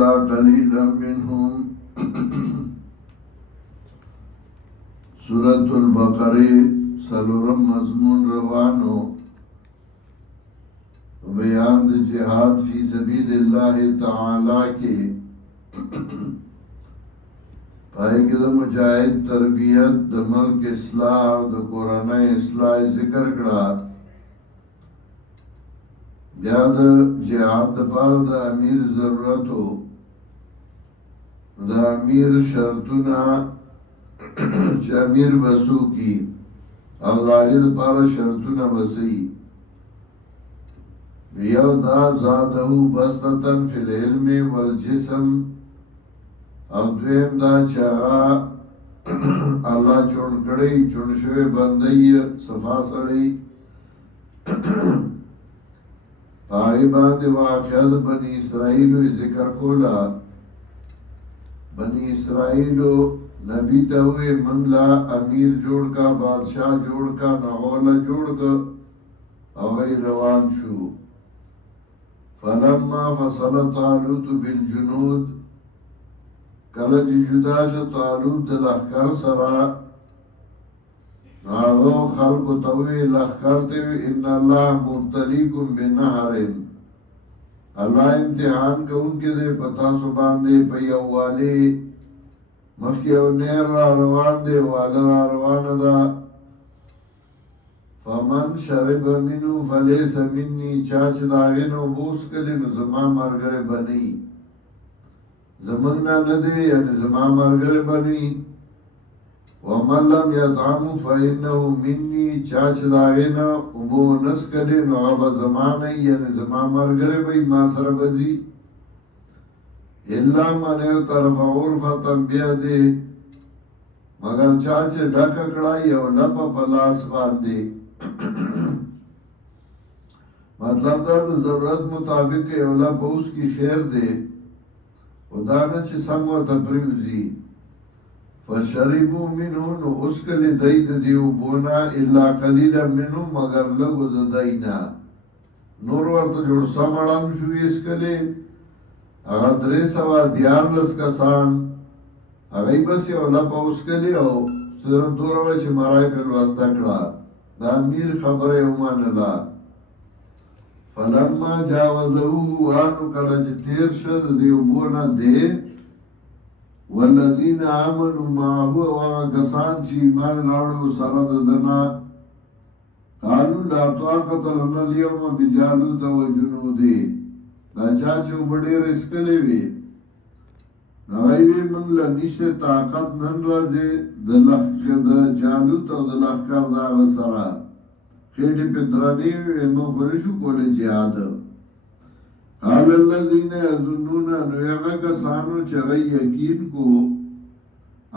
إلا قليلا منهم. سورة البقرة سلورم مضمون روانو بیان د جهاد فی سبیل اللہ تعالی کے پای کې د مجاهد تربیت د ملک اصلاح او د کورنۍ اصلاح ذکر کړه. بیا د جهاد لپاره د امیر ضرورت و د امیر شرطونه چې امیر بسو کی او د هغې لپاره شرطونه بسئ. یو دا زادهو بسطتن فی العلم والجسم او دویم دا چې هغه الله چون کړی چون شوی بندی صفا سړی پای باندې واقعه د بنی اسرائیلو ذکر کولا. بنی اسرائیلو نبی ته وی منلا امیر جوړ کا بادشاہ جوړ کا نغوله جوړ کا او غی روان شو. فلما فصل طالوت بالجنود کله چې جدا شو طالوت د لښکر سره هغه خلکو ته وی لښکر ته وی ان الله مبتلیکم بنهر الله امتحان کوونکی دی په تاسو باندې په یووالي مخکې یو نهر را روان دی واله را روانه ده. فمن شرب منو فلیس منی چا چې د هغې نه اوبه وڅښلې نو زما ملګری به نه وي زمونږ نه نه دی یعنې زما ملګری به نه وي. ومن لم یطعمو فانه منی چا چې د هغې نه اوبه ونه څښلې نو هغه به زما نه وي یعنې زما ملګری به وي ما سره به ځي. الا من اغترف غرفة بیده مگر چا چې ډکه کړه یو لپه په لاس باندې مطلب دا د ضرورت مطابق یو لپه اوس کی خیر دی او دا نه چې سم ورته پرېوځي. فشربوا منه نو اسکلې دی د دې اوبونه الا قلیلا منه مگر لږو د دی نه نور ورته جوړ سمړم شو اسکلې هغه 314 کسان هغوی بس یو لپه اسکلې او صرف دوره وه چې مرای پې لوانده کړه د امیر خبره یې ومنله. فلما جاوزه وانو کله چې تیر شه د دې اوبو نه دی والذین آمنوا معه او هغه کسان چې ایمان راوړو سره د ده نه قالوا لا طاقة لنا اليوم بجالوت وجنوده دا چا چې اوبه ډېرې څښلې وي هغوی وی موږ له نشته طاقت نن راځې د جالوت او د لښکر د هغه سره خېټې پې درنې وې موږ به نشو کولی جهاد. قال الذین یظنون نو هغه کسانو چې هغوی یقین کو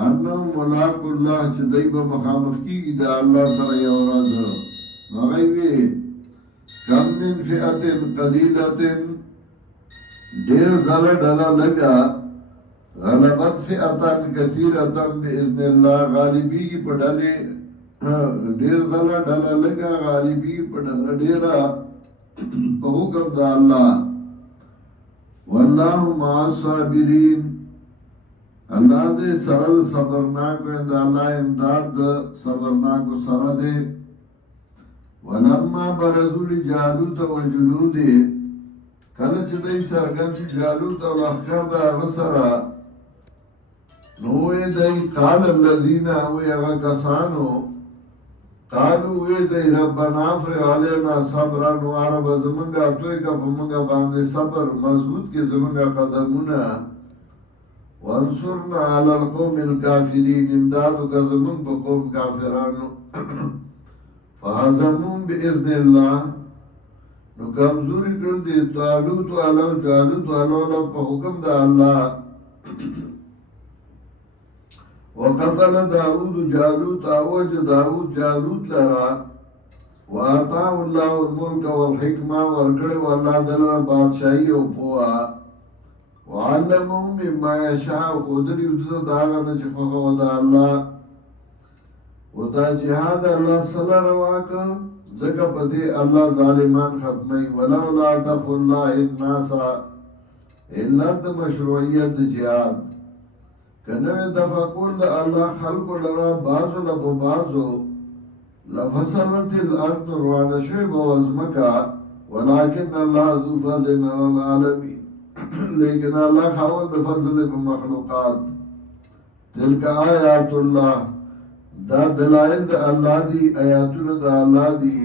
انهم ملاقو الله چې دی به مخامخ کېږي د الله سره یو ورځ هغوی وی کم من فئة قلیلة ډېر ځله ډله لږه غلبت فئتن کثیرتن باذن الله غالبیږي په ډلې ډېر ځله ډله لږه غالبیږي په ډله ډېره په حکم د الله. والله مع الصابرین الله دې سره د صبرناکو د الله امداد د صبرناکو سره دی. ولما برزوا لجالوت وجنوده کله چې دوی څرګند شي جالوت او لښکر د هغه سره نو وی دی قال الذین وی هغه کسانو قالو وی دی ربنا افرغ علینا صبرا واربه زمونږه توی که په مونږه باندې صبر مضبوط کې زمونږه قدمونه وانصرنا علی القوم الکافرین امداد وکړه زمونږ په قوم کافرانو. فهزموهم باذن الله نو کمزوری کړل دي طالوت والا او جالوت والا په حکم د الله. وقتل داود جالوت اوج داود جالوت لرا وآتاه الله الملك والحکمه ورکړی والله دلته بادشاہي او پوهه وعلمه مما یشاء خودری وده دا هغه نه چې خوښه وه د الله و دا جهاد الله صله روا که ځکه په دې الله ظالمان ختموي. ولولا دفع الله الناس علت مشروعیت جهاد کنوی دفع کول دا اللہ خلق لرا بازو لپا بازو لفصلت الارض روانه شوی بوزمکا ولكن الله ذو فضل على العالمين لیکن اللہ خاون دا فضل پا مخلوقات تلک آیات اللہ دا دلائل دا اللہ دی آیاتون دا اللہ دی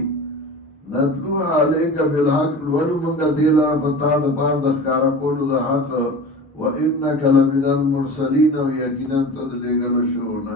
نتلوها علیکا بالحق لولو منگا دیلارا پتا دا پار دا خکارا کولو دا حق وَإِنَّكَ لَمِنَ الْمُرْسَلِينَ وَيَكِنًا تَدْلِغَلُ شُعُونَ